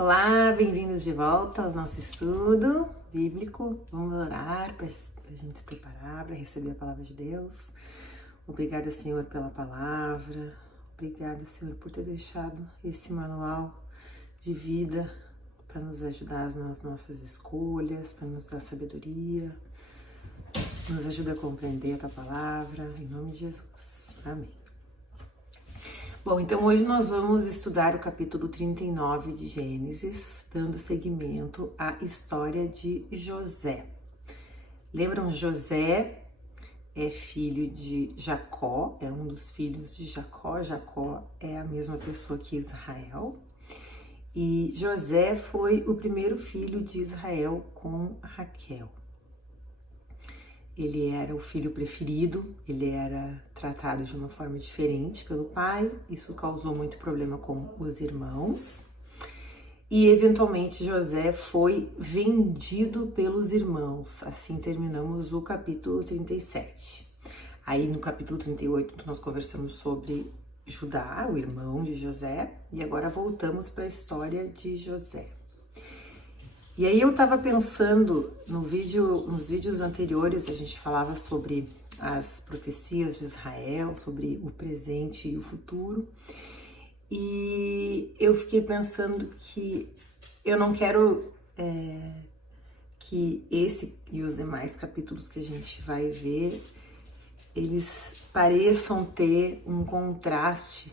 Olá, bem-vindos de volta ao nosso estudo bíblico. Vamos orar para a gente se preparar para receber a palavra de Deus. Obrigada, Senhor, pela palavra. Obrigada, Senhor, por ter deixado esse manual de vida para nos ajudar nas nossas escolhas, para nos dar sabedoria, nos ajuda a compreender a Tua palavra. Em nome de Jesus. Amém. Bom, então hoje nós vamos estudar o capítulo 39 de Gênesis, dando seguimento à história de José. Lembram? José é filho de Jacó, é um dos filhos de Jacó. Jacó é a mesma pessoa que Israel. E José foi o primeiro filho de Israel com Raquel. Ele era o filho preferido, ele era tratado de uma forma diferente pelo pai, isso causou muito problema com os irmãos. E eventualmente José foi vendido pelos irmãos. Assim terminamos o capítulo 37. Aí no capítulo 38 nós conversamos sobre Judá, o irmão de José, e agora voltamos para a história de José. E aí eu tava pensando nos vídeos anteriores a gente falava sobre as profecias de Israel, sobre o presente e o futuro. E eu fiquei pensando que eu não quero que esse e os demais capítulos que a gente vai ver, eles pareçam ter um contraste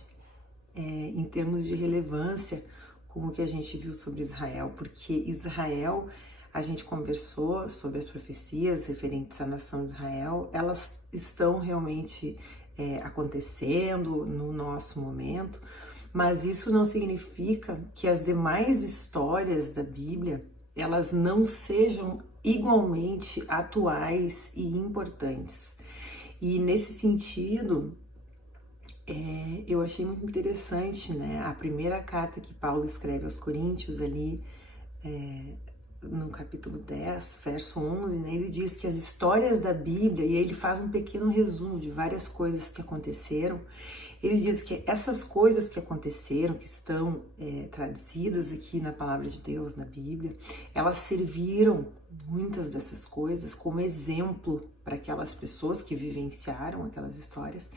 em termos de relevância com o que a gente viu sobre Israel, porque Israel, a gente conversou sobre as profecias referentes à nação de Israel, elas estão realmente acontecendo no nosso momento, mas isso não significa que as demais histórias da Bíblia, elas não sejam igualmente atuais e importantes. E nesse sentido, eu achei muito interessante, né? A primeira carta que Paulo escreve aos Coríntios ali, no capítulo 10, verso 11, né? Ele diz que as histórias da Bíblia, e aí ele faz um pequeno resumo de várias coisas que aconteceram. Ele diz que essas coisas que aconteceram, que estão traduzidas aqui na palavra de Deus, na Bíblia, elas serviram, muitas dessas coisas, como exemplo para aquelas pessoas que vivenciaram aquelas histórias,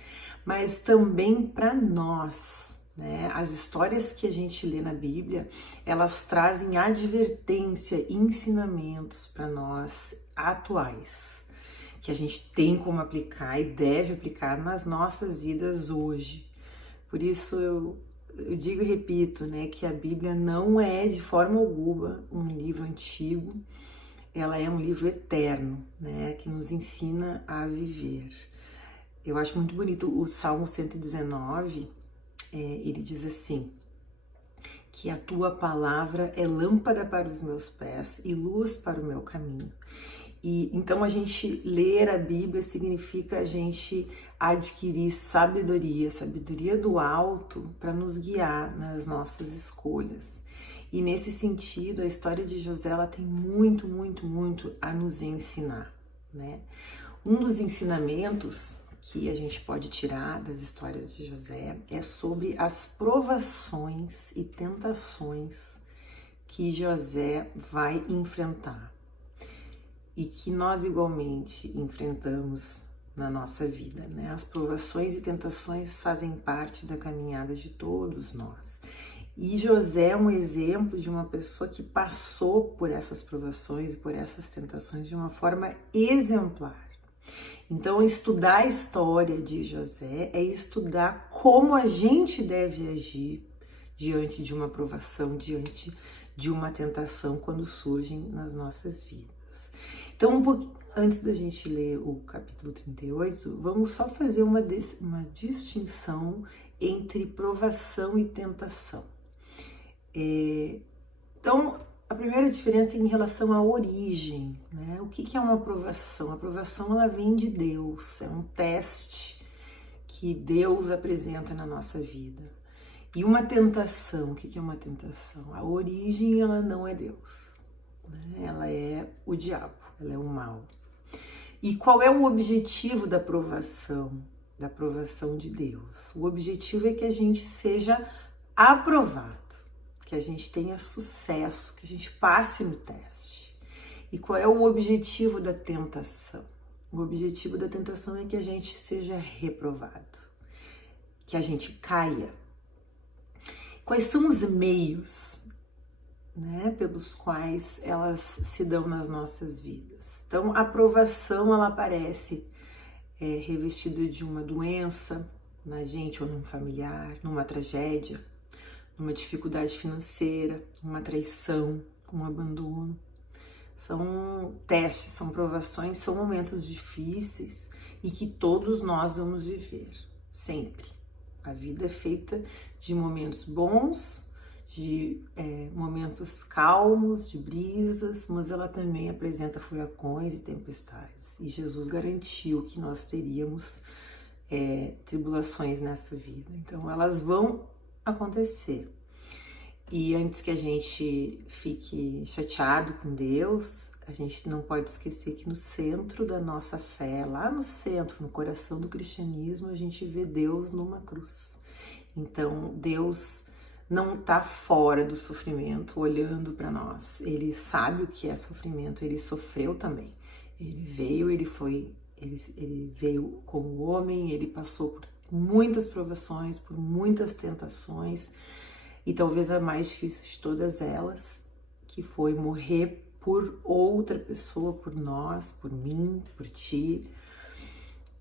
mas também para nós, né? As histórias que a gente lê na Bíblia, elas trazem advertência e ensinamentos para nós atuais, que a gente tem como aplicar e deve aplicar nas nossas vidas hoje. Por isso eu digo e repito, né, que a Bíblia não é de forma alguma um livro antigo, ela é um livro eterno, né, que nos ensina a viver. Eu acho muito bonito o Salmo 119, ele diz assim, que a tua palavra é lâmpada para os meus pés e luz para o meu caminho. E então a gente ler a Bíblia significa a gente adquirir sabedoria do alto para nos guiar nas nossas escolhas. E nesse sentido, a história de José, ela tem muito, muito, muito a nos ensinar, né? Um dos ensinamentos que a gente pode tirar das histórias de José é sobre as provações e tentações que José vai enfrentar e que nós igualmente enfrentamos na nossa vida, né? As provações e tentações fazem parte da caminhada de todos nós. E José é um exemplo de uma pessoa que passou por essas provações e por essas tentações de uma forma exemplar. Então, estudar a história de José é estudar como a gente deve agir diante de uma provação, diante de uma tentação quando surgem nas nossas vidas. Então, antes da gente ler o capítulo 38, vamos só fazer uma distinção entre provação e tentação. Então, a primeira diferença é em relação à origem, né? O que é uma aprovação? A aprovação, ela vem de Deus, é um teste que Deus apresenta na nossa vida. E uma tentação, o que é uma tentação? A origem, ela não é Deus, né? Ela é o diabo, ela é o mal. E qual é o objetivo da aprovação? Da aprovação de Deus? O objetivo é que a gente seja aprovado, que a gente tenha sucesso, que a gente passe no teste. E qual é o objetivo da tentação? O objetivo da tentação é que a gente seja reprovado, que a gente caia. Quais são os meios, né, pelos quais elas se dão nas nossas vidas? Então, a provação, ela aparece revestida de uma doença na gente ou num familiar, numa tragédia, numa dificuldade financeira, uma traição, um abandono. São testes, são provações, são momentos difíceis e que todos nós vamos viver, sempre. A vida é feita de momentos bons, de momentos calmos, de brisas, mas ela também apresenta furacões e tempestades. E Jesus garantiu que nós teríamos tribulações nessa vida. Então elas vão acontecer. E antes que a gente fique chateado com Deus, a gente não pode esquecer que no centro da nossa fé, lá no centro, no coração do cristianismo, a gente vê Deus numa cruz. Então Deus não está fora do sofrimento olhando para nós. Ele sabe o que é sofrimento, ele sofreu também. Ele veio, ele veio como homem, ele passou por muitas provações, por muitas tentações, e talvez a mais difícil de todas elas, que foi morrer por outra pessoa, por nós, por mim, por ti.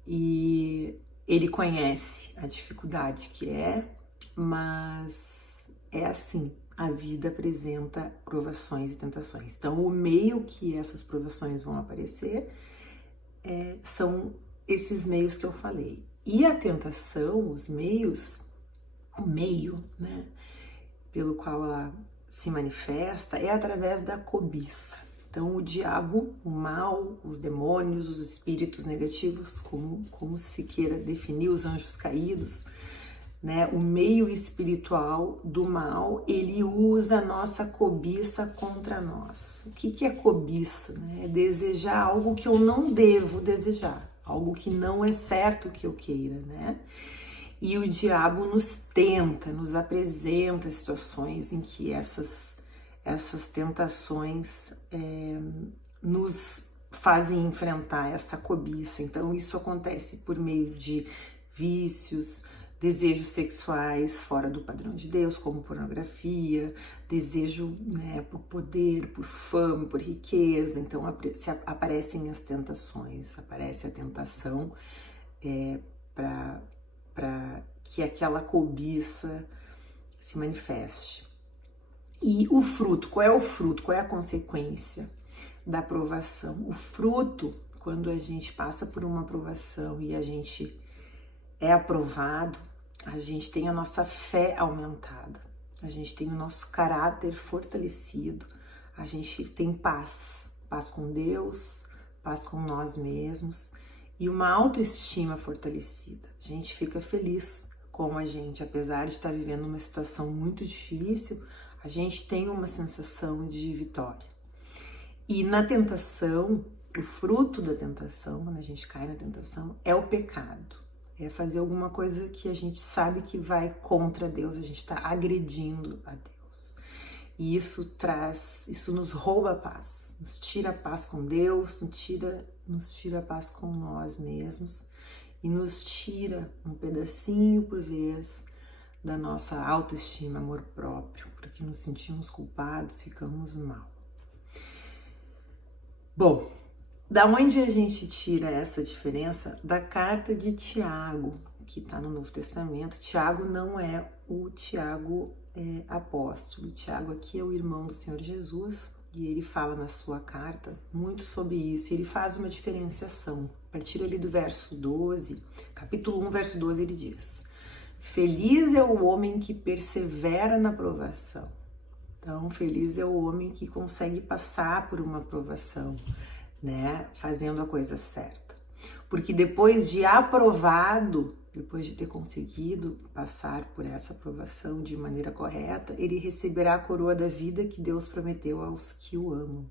E ele conhece a dificuldade que é, mas é assim, a vida apresenta provações e tentações. Então, o meio que essas provações vão aparecer são esses meios que eu falei. E a tentação, os meios, o meio, né, pelo qual ela se manifesta é através da cobiça. Então, o diabo, o mal, os demônios, os espíritos negativos, como se queira definir, os anjos caídos, né? O meio espiritual do mal, ele usa a nossa cobiça contra nós. O que é cobiça? Né? É desejar algo que eu não devo desejar, algo que não é certo que eu queira, né? E o diabo nos tenta, nos apresenta situações em que essas tentações nos fazem enfrentar essa cobiça. Então, isso acontece por meio de vícios, desejos sexuais fora do padrão de Deus, como pornografia, desejo, né, por poder, por fama, por riqueza. Então, aparecem as tentações, aparece a tentação para que aquela cobiça se manifeste. E o fruto, qual é o fruto? Qual é a consequência da provação? O fruto, quando a gente passa por uma provação e a gente é aprovado, a gente tem a nossa fé aumentada, a gente tem o nosso caráter fortalecido, a gente tem paz com Deus, paz com nós mesmos e uma autoestima fortalecida. A gente fica feliz com a gente, apesar de estar vivendo uma situação muito difícil, a gente tem uma sensação de vitória. E na tentação, o fruto da tentação, quando a gente cai na tentação, é o pecado. É fazer alguma coisa que a gente sabe que vai contra Deus, a gente está agredindo a Deus. E isso nos rouba a paz, nos tira a paz com Deus, nos tira a paz com nós mesmos e nos tira um pedacinho por vez da nossa autoestima, amor próprio, porque nos sentimos culpados, ficamos mal. Bom, da onde a gente tira essa diferença? Da carta de Tiago, que está no Novo Testamento. Tiago não é o Tiago apóstolo. Tiago aqui é o irmão do Senhor Jesus e ele fala na sua carta muito sobre isso. Ele faz uma diferenciação. A partir ali do verso 12, capítulo 1, verso 12, ele diz: feliz é o homem que persevera na provação. Então, feliz é o homem que consegue passar por uma provação, né, fazendo a coisa certa. Porque depois de aprovado, depois de ter conseguido passar por essa aprovação de maneira correta, ele receberá a coroa da vida que Deus prometeu aos que o amam.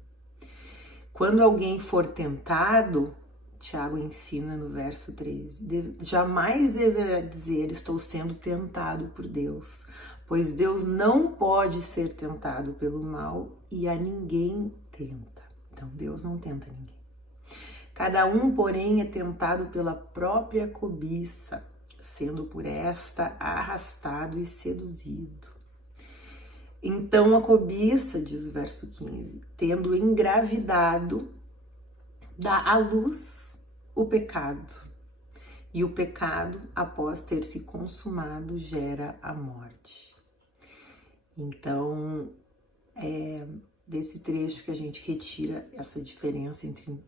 Quando alguém for tentado, Tiago ensina no verso 13, jamais deverá dizer: estou sendo tentado por Deus, pois Deus não pode ser tentado pelo mal e a ninguém tenta. Então Deus não tenta ninguém. Cada um, porém, é tentado pela própria cobiça, sendo por esta arrastado e seduzido. Então a cobiça, diz o verso 15, tendo engravidado, dá à luz o pecado. E o pecado, após ter se consumado, gera a morte. Então, desse trecho que a gente retira essa diferença entre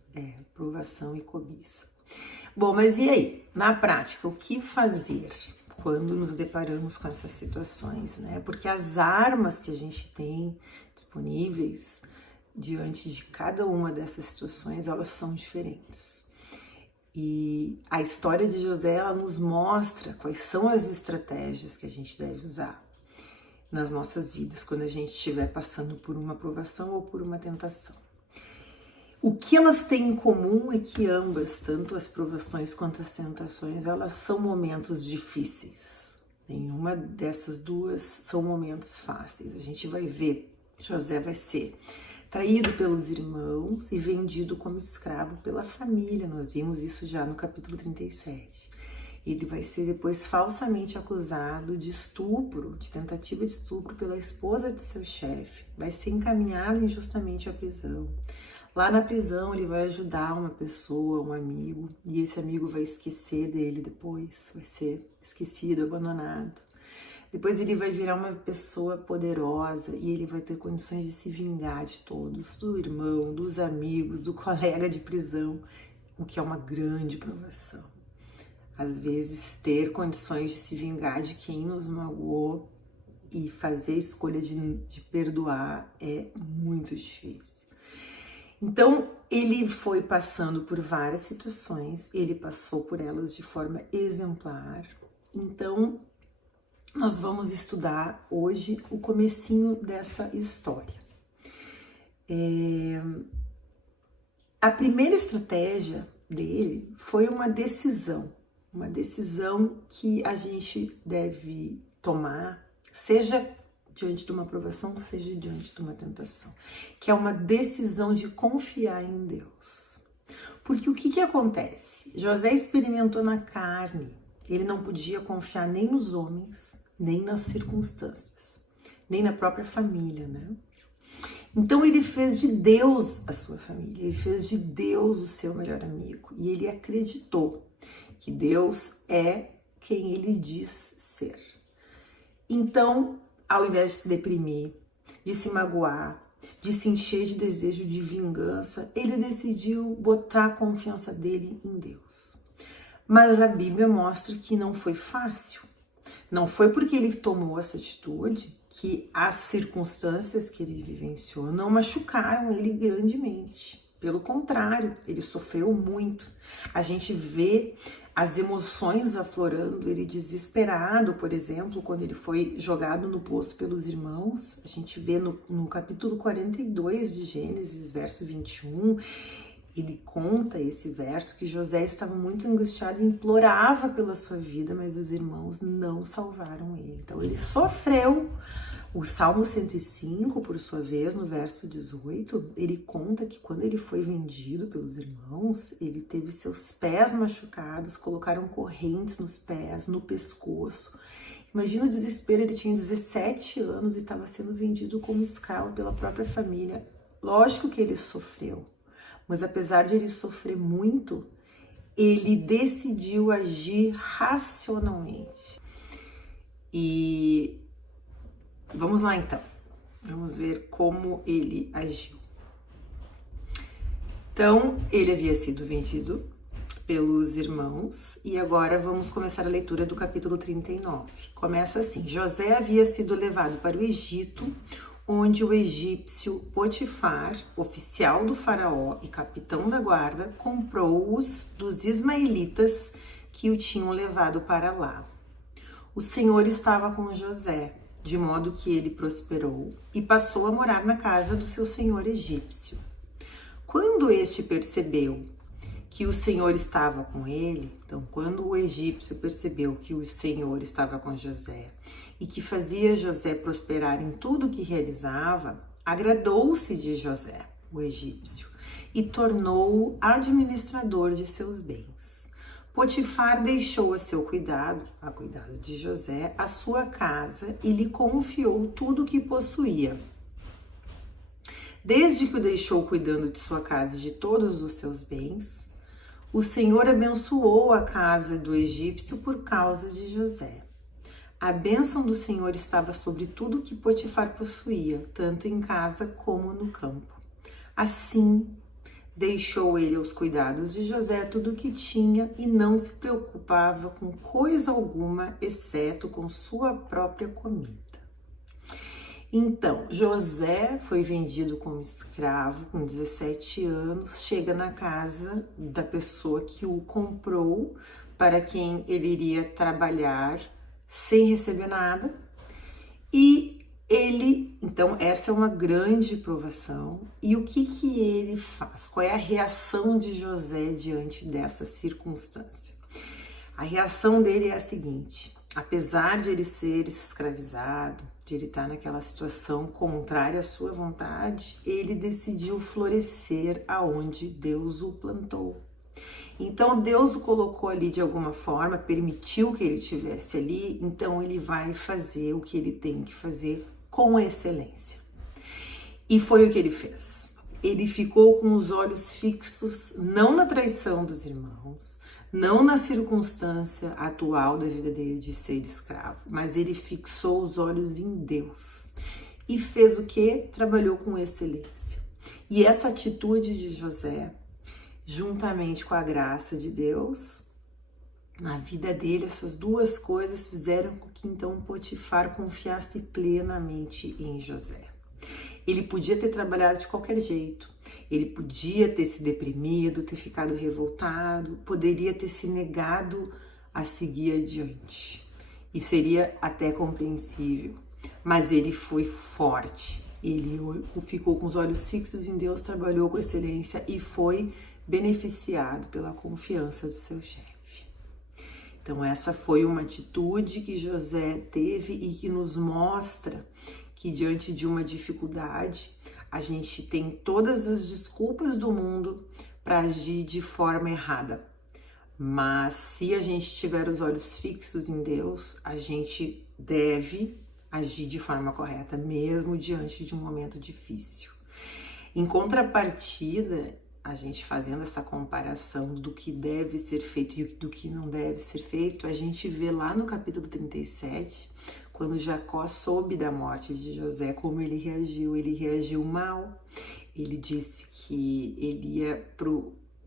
provação e cobiça. Bom, mas e aí? Na prática, o que fazer quando nos deparamos com essas situações, né? Porque as armas que a gente tem disponíveis diante de cada uma dessas situações, elas são diferentes. E a história de José, ela nos mostra quais são as estratégias que a gente deve usar nas nossas vidas, quando a gente estiver passando por uma provação ou por uma tentação. O que elas têm em comum é que ambas, tanto as provações quanto as tentações, elas são momentos difíceis. Nenhuma dessas duas são momentos fáceis. A gente vai ver, José vai ser traído pelos irmãos e vendido como escravo pela família. Nós vimos isso já no capítulo 37. Ele vai ser depois falsamente acusado de estupro, de tentativa de estupro pela esposa de seu chefe. Vai ser encaminhado injustamente à prisão. Lá na prisão ele vai ajudar uma pessoa, um amigo, e esse amigo vai esquecer dele depois, vai ser esquecido, abandonado. Depois ele vai virar uma pessoa poderosa e ele vai ter condições de se vingar de todos, do irmão, dos amigos, do colega de prisão, o que é uma grande provação. Às vezes ter condições de se vingar de quem nos magoou e fazer a escolha de perdoar é muito difícil. Então, ele foi passando por várias situações, ele passou por elas de forma exemplar. Então, nós vamos estudar hoje o comecinho dessa história. A primeira estratégia dele foi uma decisão que a gente deve tomar, seja diante de uma provação, seja diante de uma tentação, que é uma decisão de confiar em Deus. Porque o que acontece? José experimentou na carne, ele não podia confiar nem nos homens, nem nas circunstâncias, nem na própria família, né? Então ele fez de Deus a sua família, ele fez de Deus o seu melhor amigo, e ele acreditou que Deus é quem ele diz ser. Então, ao invés de se deprimir, de se magoar, de se encher de desejo de vingança, ele decidiu botar a confiança dele em Deus. Mas a Bíblia mostra que não foi fácil. Não foi porque ele tomou essa atitude que as circunstâncias que ele vivenciou não machucaram ele grandemente. Pelo contrário, ele sofreu muito. A gente vê as emoções aflorando, ele desesperado, por exemplo, quando ele foi jogado no poço pelos irmãos. A gente vê no capítulo 42 de Gênesis, verso 21, ele conta esse verso que José estava muito angustiado e implorava pela sua vida, mas os irmãos não salvaram ele. Então ele sofreu. O Salmo 105, por sua vez, no verso 18, ele conta que quando ele foi vendido pelos irmãos, ele teve seus pés machucados, colocaram correntes nos pés, no pescoço. Imagina o desespero, ele tinha 17 anos e estava sendo vendido como escravo pela própria família. Lógico que ele sofreu, mas apesar de ele sofrer muito, ele decidiu agir racionalmente. E vamos lá então, vamos ver como ele agiu. Então, ele havia sido vendido pelos irmãos e agora vamos começar a leitura do capítulo 39. Começa assim: José havia sido levado para o Egito, onde o egípcio Potifar, oficial do faraó e capitão da guarda, comprou-os dos ismaelitas que o tinham levado para lá. O Senhor estava com José, de modo que ele prosperou e passou a morar na casa do seu senhor egípcio. Quando este percebeu que o Senhor estava com ele, então quando o egípcio percebeu que o Senhor estava com José e que fazia José prosperar em tudo que realizava, agradou-se de José, o egípcio, e tornou-o administrador de seus bens. Potifar deixou a seu cuidado, a cuidado de José, a sua casa e lhe confiou tudo o que possuía. Desde que o deixou cuidando de sua casa e de todos os seus bens, o Senhor abençoou a casa do egípcio por causa de José. A bênção do Senhor estava sobre tudo que Potifar possuía, tanto em casa como no campo. Assim, deixou ele aos cuidados de José tudo o que tinha e não se preocupava com coisa alguma, exceto com sua própria comida. Então, José foi vendido como escravo com 17 anos, chega na casa da pessoa que o comprou, para quem ele iria trabalhar sem receber nada. E ele, então, essa é uma grande provação. E o que ele faz? Qual é a reação de José diante dessa circunstância? A reação dele é a seguinte: apesar de ele ser escravizado, de ele estar naquela situação contrária à sua vontade, ele decidiu florescer aonde Deus o plantou. Então Deus o colocou ali de alguma forma, permitiu que ele estivesse ali, então ele vai fazer o que ele tem que fazer com excelência. E foi o que ele fez. Ele ficou com os olhos fixos, não na traição dos irmãos, não na circunstância atual da vida dele de ser escravo, mas ele fixou os olhos em Deus e fez o que? Trabalhou com excelência. E essa atitude de José, juntamente com a graça de Deus, na vida dele, essas duas coisas fizeram com que então Potifar confiasse plenamente em José. Ele podia ter trabalhado de qualquer jeito, ele podia ter se deprimido, ter ficado revoltado, poderia ter se negado a seguir adiante. E seria até compreensível, mas ele foi forte, ele ficou com os olhos fixos em Deus, trabalhou com excelência e foi beneficiado pela confiança de seu chefe. Então essa foi uma atitude que José teve e que nos mostra que diante de uma dificuldade, a gente tem todas as desculpas do mundo para agir de forma errada. Mas se a gente tiver os olhos fixos em Deus, a gente deve agir de forma correta, mesmo diante de um momento difícil. Em contrapartida, a gente fazendo essa comparação do que deve ser feito e do que não deve ser feito, a gente vê lá no capítulo 37, quando Jacó soube da morte de José, como ele reagiu mal. Ele disse que ele ia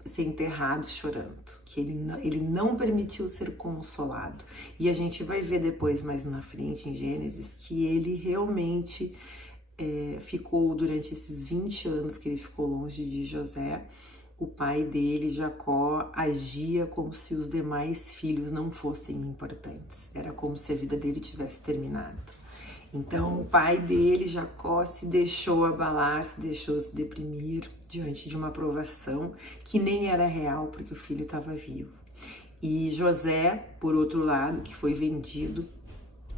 ser enterrado chorando, que ele não permitiu ser consolado. E a gente vai ver depois, mais na frente, em Gênesis, que ele realmente ficou, durante esses 20 anos que ele ficou longe de José, o pai dele, Jacó, agia como se os demais filhos não fossem importantes. Era como se a vida dele tivesse terminado. Então, o pai dele, Jacó, se deixou abalar, se deixou se deprimir diante de uma provação que nem era real, porque o filho estava vivo. E José, por outro lado, que foi vendido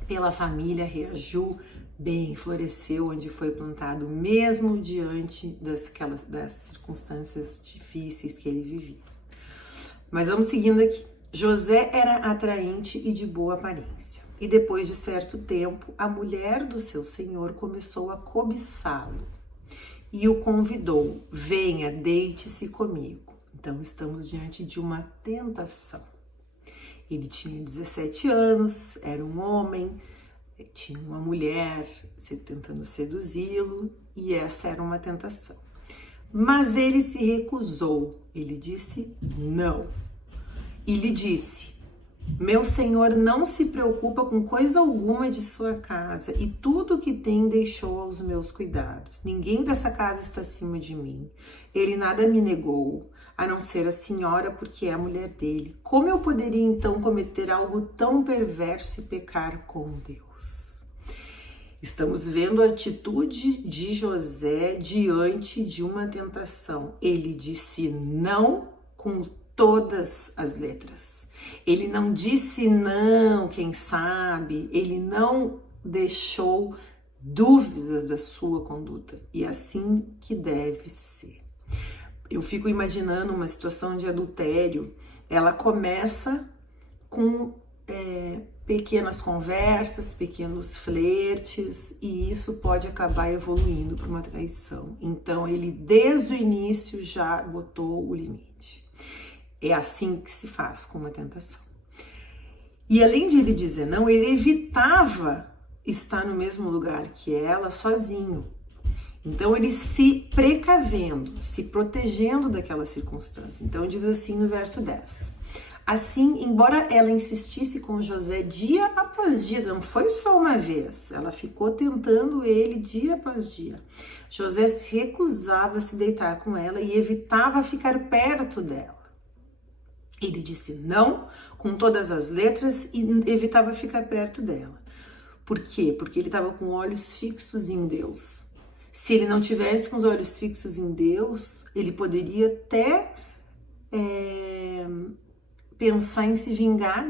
pela família, reagiu bem, floresceu onde foi plantado, mesmo diante das circunstâncias difíceis que ele vivia. Mas vamos seguindo aqui. José era atraente e de boa aparência. E depois de certo tempo, a mulher do seu senhor começou a cobiçá-lo e o convidou: venha, deite-se comigo. Então estamos diante de uma tentação. Ele tinha 17 anos, era um homem, tinha uma mulher tentando seduzi-lo e essa era uma tentação. Mas ele se recusou, ele disse não. E lhe disse: meu senhor não se preocupa com coisa alguma de sua casa e tudo o que tem deixou aos meus cuidados. Ninguém dessa casa está acima de mim. Ele nada me negou, a não ser a senhora, porque é a mulher dele. Como eu poderia então cometer algo tão perverso e pecar com Deus? Estamos vendo a atitude de José diante de uma tentação. Ele disse não com todas as letras. Ele não disse não, quem sabe, ele não deixou dúvidas da sua conduta, e é assim que deve ser. Eu fico imaginando uma situação de adultério, ela começa com pequenas conversas, pequenos flertes, e isso pode acabar evoluindo para uma traição. Então ele desde o início já botou o limite. É assim que se faz com uma tentação. E além de ele dizer não, ele evitava estar no mesmo lugar que ela sozinho. Então ele se precavendo, se protegendo daquela circunstância. Então diz assim no verso 10. Assim, embora ela insistisse com José dia após dia, não foi só uma vez, ela ficou tentando ele dia após dia. José se recusava a se deitar com ela e evitava ficar perto dela. Ele disse não com todas as letras e evitava ficar perto dela. Por quê? Porque ele estava com olhos fixos em Deus. Se ele não tivesse com os olhos fixos em Deus, ele poderia até pensar em se vingar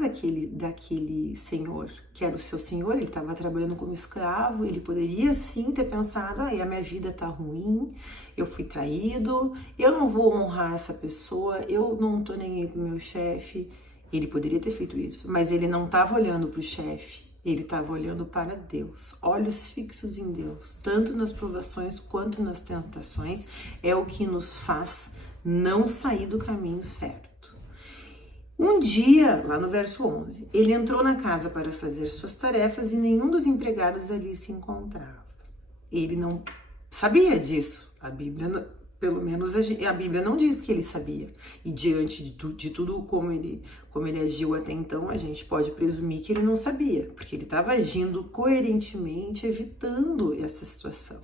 daquele senhor, que era o seu senhor. Ele estava trabalhando como escravo, ele poderia sim ter pensado, a minha vida tá ruim, eu fui traído, eu não vou honrar essa pessoa, eu não tô nem aí pro meu chefe. Ele poderia ter feito isso, mas ele não estava olhando pro chefe, ele estava olhando para Deus, olhos fixos em Deus, tanto nas provações quanto nas tentações, é o que nos faz não sair do caminho certo. Um dia, lá no verso 11, ele entrou na casa para fazer suas tarefas e nenhum dos empregados ali se encontrava. Ele não sabia disso. A Bíblia, pelo menos a Bíblia não diz que ele sabia. E diante de tudo como ele agiu até então, a gente pode presumir que ele não sabia, porque ele estava agindo coerentemente, evitando essa situação.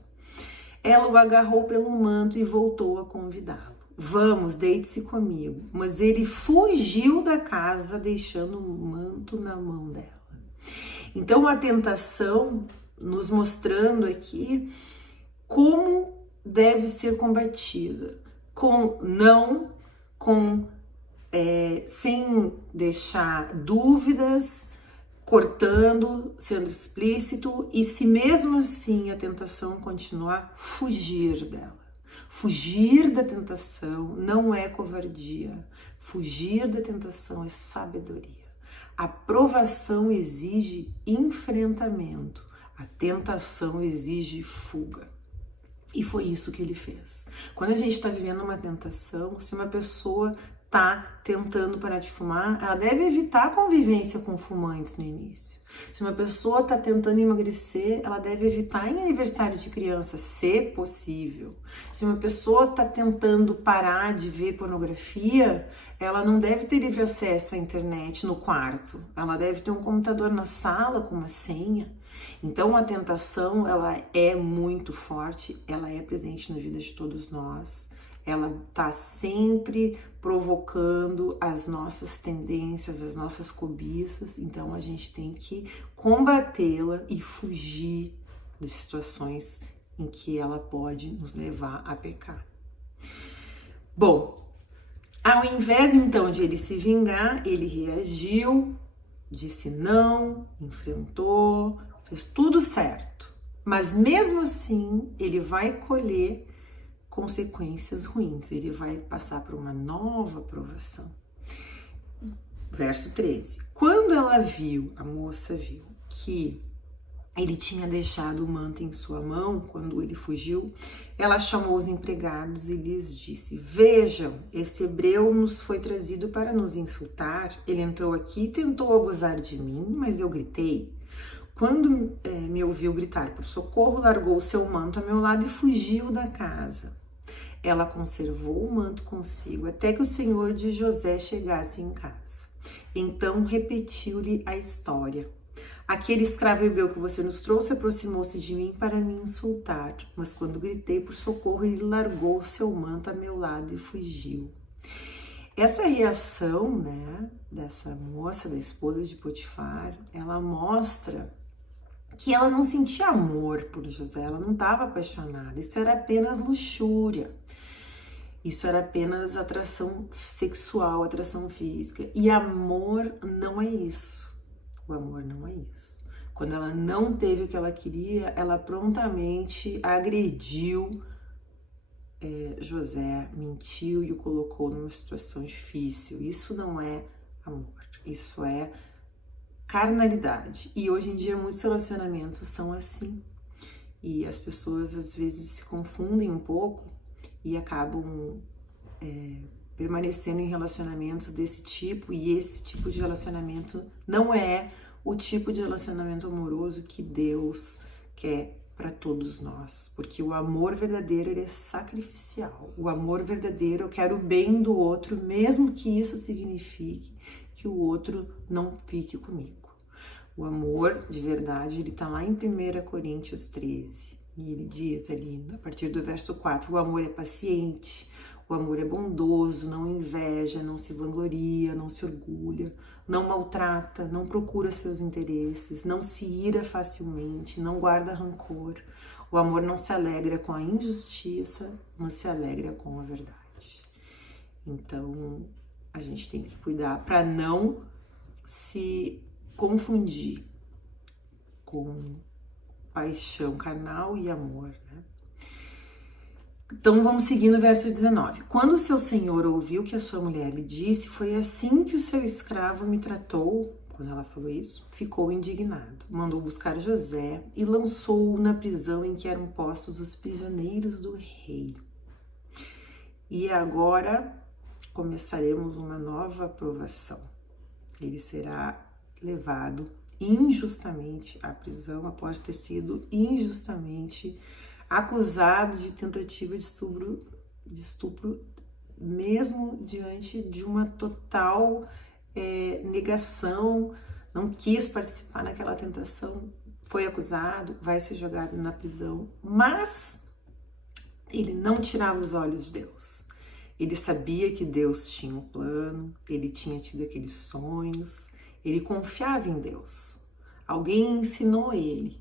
Ela o agarrou pelo manto e voltou a convidá-lo. Vamos, deite-se comigo. Mas ele fugiu da casa, deixando o manto na mão dela. Então, a tentação nos mostrando aqui como deve ser combatida. Com não, sem deixar dúvidas, cortando, sendo explícito, e se mesmo assim a tentação continuar, fugir dela. Fugir da tentação não é covardia. Fugir da tentação é sabedoria. A provação exige enfrentamento. A tentação exige fuga. E foi isso que ele fez. Quando a gente está vivendo uma tentação, se uma pessoa está tentando parar de fumar, ela deve evitar a convivência com fumantes no início. Se uma pessoa está tentando emagrecer, ela deve evitar em aniversário de criança, se possível. Se uma pessoa está tentando parar de ver pornografia, ela não deve ter livre acesso à internet no quarto. Ela deve ter um computador na sala com uma senha. Então a tentação, ela é muito forte, ela é presente na vida de todos nós. Ela está sempre provocando as nossas tendências, as nossas cobiças. Então a gente tem que combatê-la e fugir de situações em que ela pode nos levar a pecar. Bom, ao invés então de ele se vingar, ele reagiu, disse não, enfrentou, fez tudo certo. Mas mesmo assim, ele vai colher consequências ruins, ele vai passar por uma nova provação. Verso 13. Quando ela viu, a moça viu, que ele tinha deixado o manto em sua mão quando ele fugiu, ela chamou os empregados e lhes disse: vejam, esse hebreu nos foi trazido para nos insultar. Ele entrou aqui e tentou abusar de mim, mas eu gritei. Quando me ouviu gritar por socorro, largou o seu manto a meu lado e fugiu da casa. Ela conservou o manto consigo até que o senhor de José chegasse em casa. Então repetiu-lhe a história. Aquele escravo hebreu que você nos trouxe aproximou-se de mim para me insultar, mas quando gritei por socorro, ele largou o seu manto a meu lado e fugiu. Essa reação, né, dessa moça, da esposa de Potifar, ela mostra que ela não sentia amor por José, ela não estava apaixonada. Isso era apenas luxúria. Isso era apenas atração sexual, atração física. E amor não é isso. O amor não é isso. Quando ela não teve o que ela queria, ela prontamente agrediu José, mentiu e o colocou numa situação difícil. Isso não é amor, isso é carnalidade. E hoje em dia muitos relacionamentos são assim. E as pessoas às vezes se confundem um pouco e acabam permanecendo em relacionamentos desse tipo, e esse tipo de relacionamento não é o tipo de relacionamento amoroso que Deus quer para todos nós, porque o amor verdadeiro ele é sacrificial. O amor verdadeiro, eu quero o bem do outro, mesmo que isso signifique que o outro não fique comigo. O amor de verdade, ele está lá em 1 Coríntios 13, e ele diz ali, a partir do verso 4, o amor é paciente, o amor é bondoso, não inveja, não se vangloria, não se orgulha, não maltrata, não procura seus interesses, não se ira facilmente, não guarda rancor. O amor não se alegra com a injustiça, mas se alegra com a verdade. Então, a gente tem que cuidar para não se confundir com paixão carnal e amor, né? Então vamos seguir no verso 19. Quando o seu senhor ouviu que a sua mulher lhe disse, foi assim que o seu escravo me tratou, quando ela falou isso, ficou indignado. Mandou buscar José e lançou-o na prisão em que eram postos os prisioneiros do rei. E agora começaremos uma nova provação. Ele será levado injustamente à prisão após ter sido injustamente acusado de tentativa de estupro, mesmo diante de uma total negação, não quis participar naquela tentação, foi acusado, vai ser jogado na prisão, mas ele não tirava os olhos de Deus. Ele sabia que Deus tinha um plano, ele tinha tido aqueles sonhos, ele confiava em Deus. Alguém ensinou ele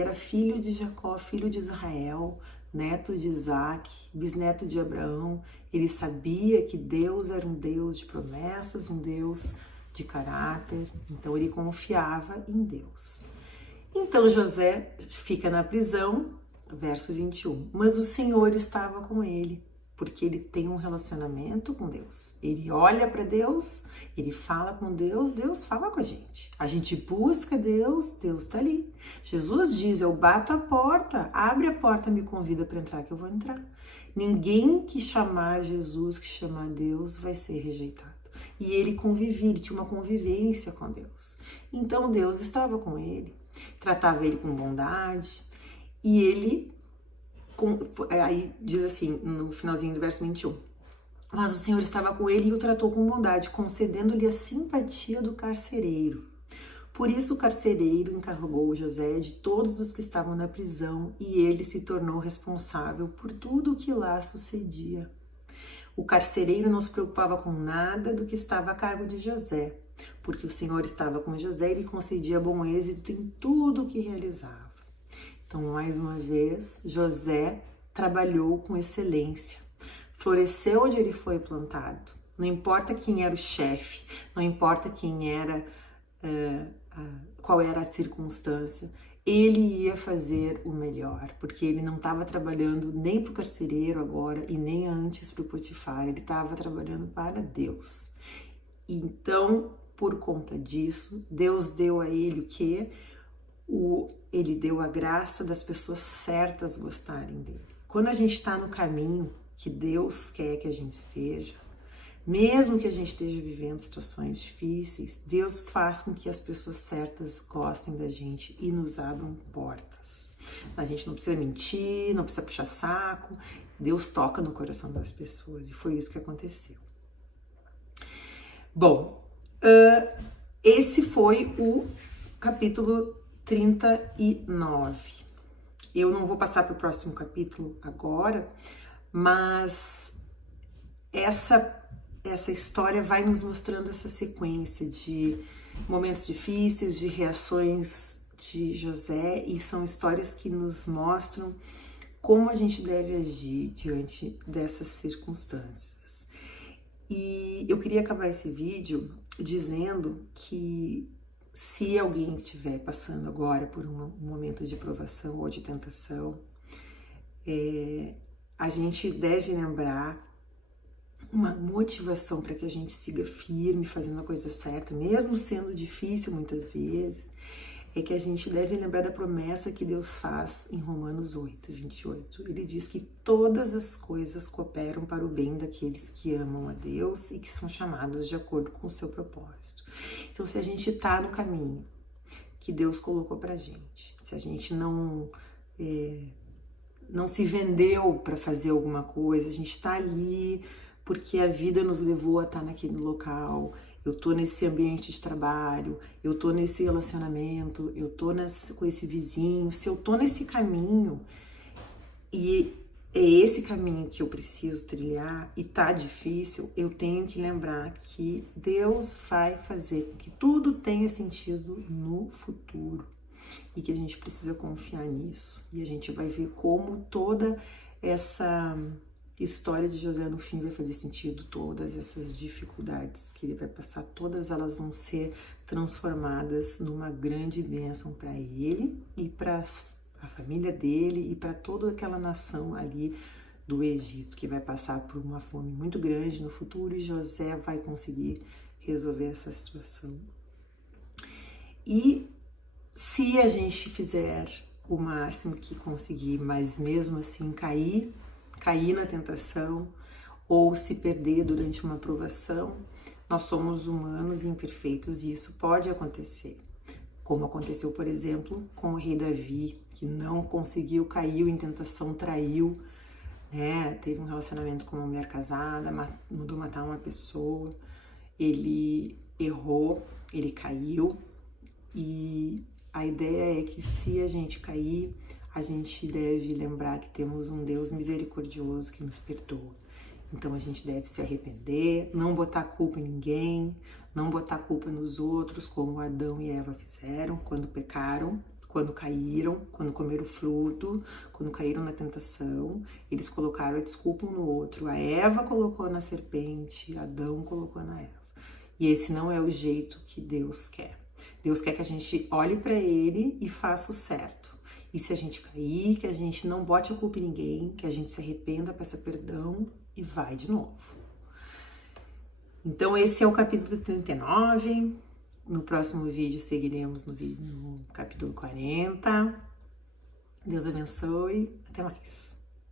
era filho de Jacó, filho de Israel, neto de Isaac, bisneto de Abraão. Ele sabia que Deus era um Deus de promessas, um Deus de caráter, então ele confiava em Deus. Então José fica na prisão, verso 21, mas o Senhor estava com ele, porque ele tem um relacionamento com Deus. Ele olha para Deus, ele fala com Deus, Deus fala com a gente. A gente busca Deus, Deus está ali. Jesus diz, eu bato a porta, abre a porta, me convida para entrar que eu vou entrar. Ninguém que chamar Jesus, que chamar Deus, vai ser rejeitado. E ele convivia, ele tinha uma convivência com Deus. Então Deus estava com ele, tratava ele com bondade, e ele... Aí diz assim, no finalzinho do verso 21, mas o Senhor estava com ele e o tratou com bondade, concedendo-lhe a simpatia do carcereiro. Por isso o carcereiro encarregou José de todos os que estavam na prisão e ele se tornou responsável por tudo o que lá sucedia. O carcereiro não se preocupava com nada do que estava a cargo de José, porque o Senhor estava com José e lhe concedia bom êxito em tudo o que realizava. Então, mais uma vez, José trabalhou com excelência, floresceu onde ele foi plantado. Não importa quem era o chefe, não importa quem era, qual era a circunstância, ele ia fazer o melhor, porque ele não estava trabalhando nem para o carcereiro agora e nem antes para o Potifar, ele estava trabalhando para Deus. Então, por conta disso, Deus deu a ele o quê? Ele deu a graça das pessoas certas gostarem dele. Quando a gente está no caminho que Deus quer que a gente esteja, mesmo que a gente esteja vivendo situações difíceis, Deus faz com que as pessoas certas gostem da gente e nos abram portas. A gente não precisa mentir, não precisa puxar saco, Deus toca no coração das pessoas, e foi isso que aconteceu. Bom, esse foi o capítulo 39. Eu não vou passar para o próximo capítulo agora, mas essa história vai nos mostrando essa sequência de momentos difíceis, de reações de José, e são histórias que nos mostram como a gente deve agir diante dessas circunstâncias. E eu queria acabar esse vídeo dizendo que se alguém estiver passando agora por um momento de provação ou de tentação, a gente deve lembrar uma motivação para que a gente siga firme, fazendo a coisa certa, mesmo sendo difícil muitas vezes, é que a gente deve lembrar da promessa que Deus faz em Romanos 8, 28. Ele diz que todas as coisas cooperam para o bem daqueles que amam a Deus e que são chamados de acordo com o seu propósito. Então, se a gente está no caminho que Deus colocou pra gente, se a gente não se vendeu para fazer alguma coisa, a gente está ali porque a vida nos levou a estar naquele local, eu tô nesse ambiente de trabalho, eu tô nesse relacionamento, eu tô com esse vizinho, se eu tô nesse caminho e é esse caminho que eu preciso trilhar e tá difícil, eu tenho que lembrar que Deus vai fazer com que tudo tenha sentido no futuro e que a gente precisa confiar nisso. E a gente vai ver como toda essa história de José no fim vai fazer sentido, todas essas dificuldades que ele vai passar, todas elas vão ser transformadas numa grande bênção para ele e para a família dele e para toda aquela nação ali do Egito, que vai passar por uma fome muito grande no futuro, e José vai conseguir resolver essa situação. E se a gente fizer o máximo que conseguir, mas mesmo assim cair na tentação ou se perder durante uma provação, nós somos humanos e imperfeitos e isso pode acontecer. Como aconteceu, por exemplo, com o rei Davi, que não conseguiu, caiu em tentação, traiu, né? Teve um relacionamento com uma mulher casada, mandou matar uma pessoa, ele errou, ele caiu, e a ideia é que se a gente cair, a gente deve lembrar que temos um Deus misericordioso que nos perdoa. Então a gente deve se arrepender, não botar culpa em ninguém, não botar culpa nos outros, como Adão e Eva fizeram quando pecaram, quando caíram, quando comeram fruto, quando caíram na tentação. Eles colocaram a desculpa um no outro. A Eva colocou na serpente, Adão colocou na Eva. E esse não é o jeito que Deus quer. Deus quer que a gente olhe para Ele e faça o certo. E se a gente cair, que a gente não bote a culpa em ninguém, que a gente se arrependa, peça perdão e vai de novo. Então esse é o capítulo 39. No próximo vídeo seguiremos no capítulo 40. Deus abençoe. Até mais.